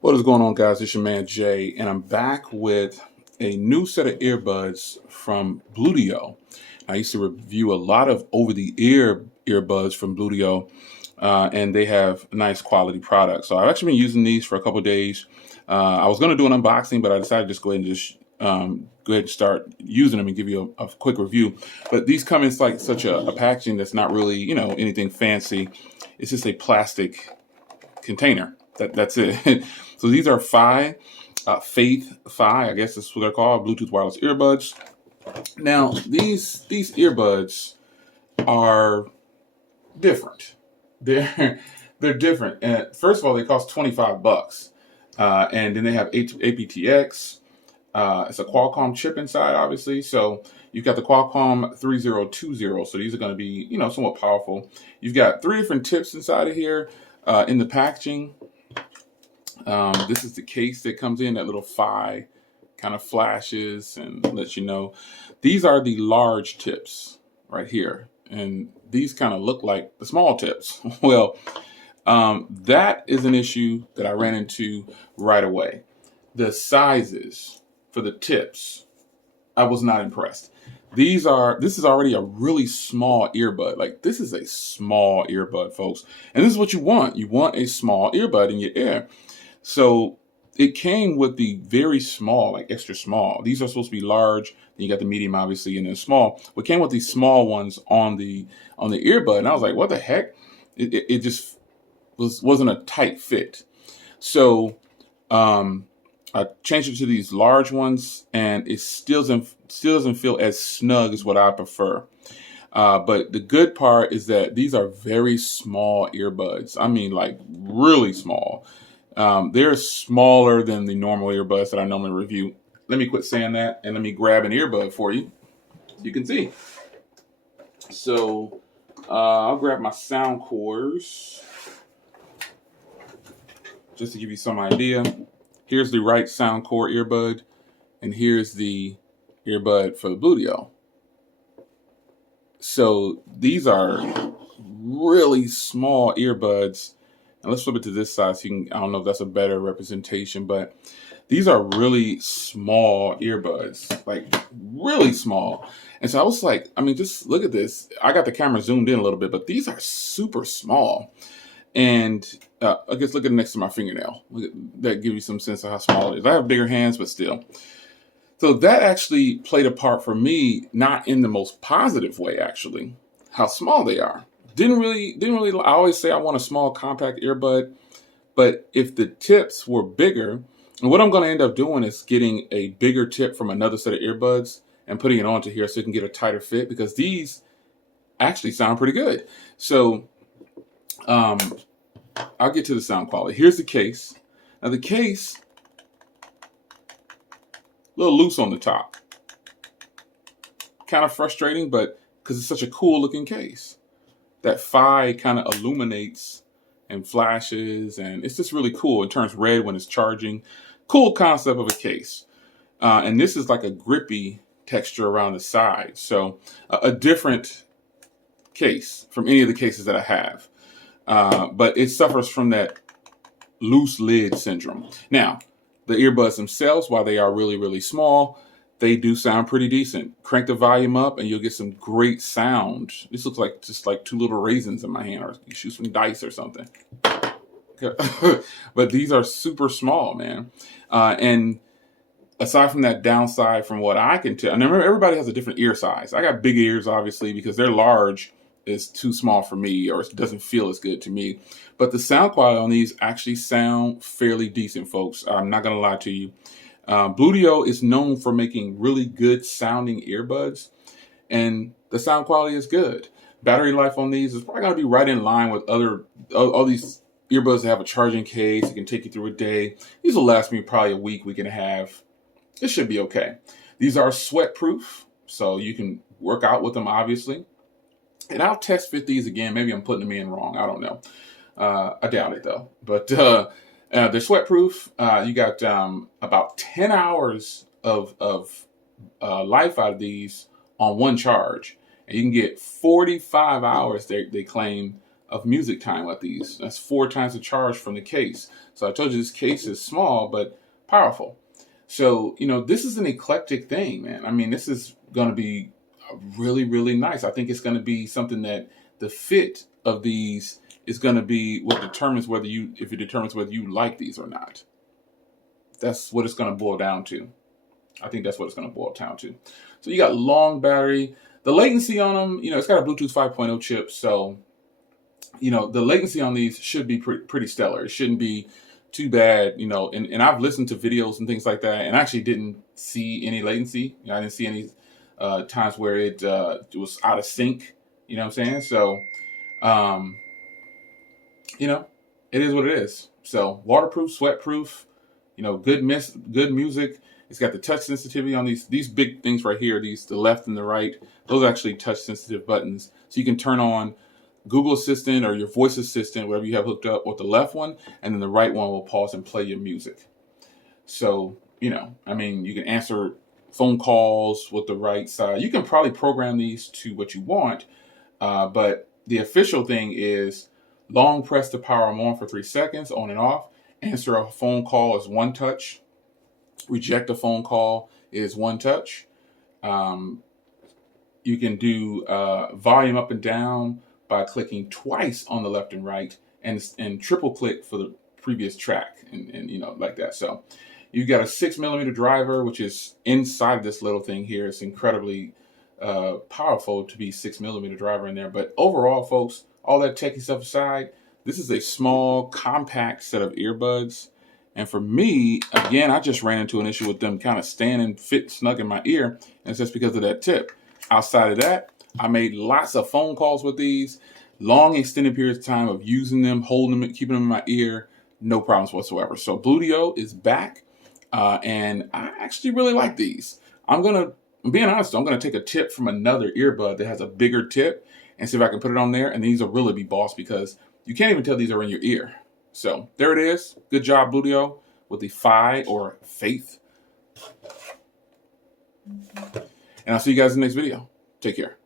What is going on, guys? It's your man Jay, and I'm back with a new set of earbuds from Bluedio. I used to review a lot of over-the-ear earbuds from Bluedio, and they have nice quality products. So I've actually been using these for a couple of days. I was going to do an unboxing, but I decided to just go ahead and go ahead and start using them and give you a quick review. But these come in like such a packaging that's not really anything fancy. It's just a plastic container. That's it. So these are Faith Fi, I guess that's what they're called, Bluetooth wireless earbuds. Now these earbuds are different. They're they're different. And first of all, they cost $25, and then they have aptX. It's a Qualcomm chip inside, obviously. So you've got the Qualcomm 3020. So these are going to be, somewhat powerful. You've got three different tips inside of here in the packaging. This is the case that comes in, that little Phi kind of flashes and lets you know. These are the large tips right here. And these kind of look like the small tips. Well, that is an issue that I ran into right away. The sizes for the tips, I was not impressed. This is already a really small earbud. Like, this is a small earbud, folks. And this is what you want. You want a small earbud in your ear. So it came with the very small, like extra small. These are supposed to be large. Then you got the medium, obviously, and then small. But it came with these small ones on the earbud, and I was like, what the heck? It just wasn't a tight fit. So I changed it to these large ones, and it still doesn't feel as snug as what I prefer. But the good part is that these are very small earbuds. I mean, like, really small. They're smaller than the normal earbuds that I normally review. Let me quit saying that, and let me grab an earbud for you. You can see. So I'll grab my sound cores just to give you some idea. Here's the right sound core earbud, and here's the earbud for the Bluedio. So these are really small earbuds. And let's flip it to this side so you can, I don't know if that's a better representation, but these are really small earbuds, like really small. And so I was like, I mean, just look at this. I got the camera zoomed in a little bit, but these are super small. And I guess look at it next to my fingernail. That gives you some sense of how small it is. I have bigger hands, but still. So that actually played a part for me, not in the most positive way, actually, how small they are. Didn't really, I always say I want a small compact earbud, but if the tips were bigger, and what I'm going to end up doing is getting a bigger tip from another set of earbuds and putting it onto here so it can get a tighter fit, because these actually sound pretty good. So I'll get to the sound quality. Here's the case. Now the case, a little loose on the top. Kind of frustrating, but because it's such a cool looking case. That Phi kind of illuminates and flashes, and it's just really cool. It turns red when it's charging. Cool concept of a case. And this is like a grippy texture around the side. So a different case from any of the cases that I have. But it suffers from that loose lid syndrome. Now, the earbuds themselves, while they are really, really small, they do sound pretty decent. Crank the volume up and you'll get some great sound. This looks like just like two little raisins in my hand, or you shoot some dice or something. But these are super small, man. And aside from that downside, from what I can tell, and remember, everybody has a different ear size. I got big ears, obviously, because they're large is too small for me, or it doesn't feel as good to me. But the sound quality on these actually sound fairly decent, folks. I'm not going to lie to you. Bluedio is known for making really good sounding earbuds, and the sound quality is good. Battery life on these is probably going to be right in line with all these earbuds that have a charging case. It can take you through a day. These will last me probably a week, week and a half. It should be okay. These are sweat proof, so you can work out with them, obviously. And I'll test fit these again. Maybe I'm putting them in wrong. I don't know. I doubt it, though. But they're sweat proof. You got about 10 hours of life out of these on one charge. And you can get 45 hours, they claim, of music time with these. That's 4 times the charge from the case. So I told you this case is small but powerful. So, this is an eclectic thing, man. I mean, this is going to be really, really nice. I think it's going to be something that the fit of these is going to be what determines if it determines whether you like these or not. That's what it's going to boil down to. I think that's what it's going to boil down to. So you got long battery. The latency on them, it's got a Bluetooth 5.0 chip. So, the latency on these should be pretty stellar. It shouldn't be too bad, and I've listened to videos and things like that, and I actually didn't see any latency. I didn't see any times where it was out of sync. You know what I'm saying? So, it is what it is. So waterproof, sweatproof, good music. It's got the touch sensitivity on these big things right here. The left and the right. Those are actually touch sensitive buttons. So you can turn on Google Assistant or your voice assistant, whatever you have hooked up, with the left one, and then the right one will pause and play your music. So, you can answer phone calls with the right side. You can probably program these to what you want, but the official thing is long press to power them on for 3 seconds, on and off. Answer a phone call is 1 touch. Reject a phone call is 1 touch. You can do volume up and down by clicking twice on the left and right, and triple click for the previous track, and like that. So you've got a 6mm driver, which is inside this little thing here. It's incredibly powerful to be 6mm driver in there. But overall, folks, all that techie stuff aside, this is a small, compact set of earbuds. And for me, again, I just ran into an issue with them kind of staying and fit snug in my ear, and it's just because of that tip. Outside of that, I made lots of phone calls with these, long extended periods of time of using them, holding them, keeping them in my ear, no problems whatsoever. So Bluedio is back, and I actually really like these. I'm being honest, I'm gonna take a tip from another earbud that has a bigger tip and see if I can put it on there, and these will really be boss because you can't even tell these are in your ear. So there it is. Good job, Bluedio, with the Fi or Faith. And I'll see you guys in the next video. Take care.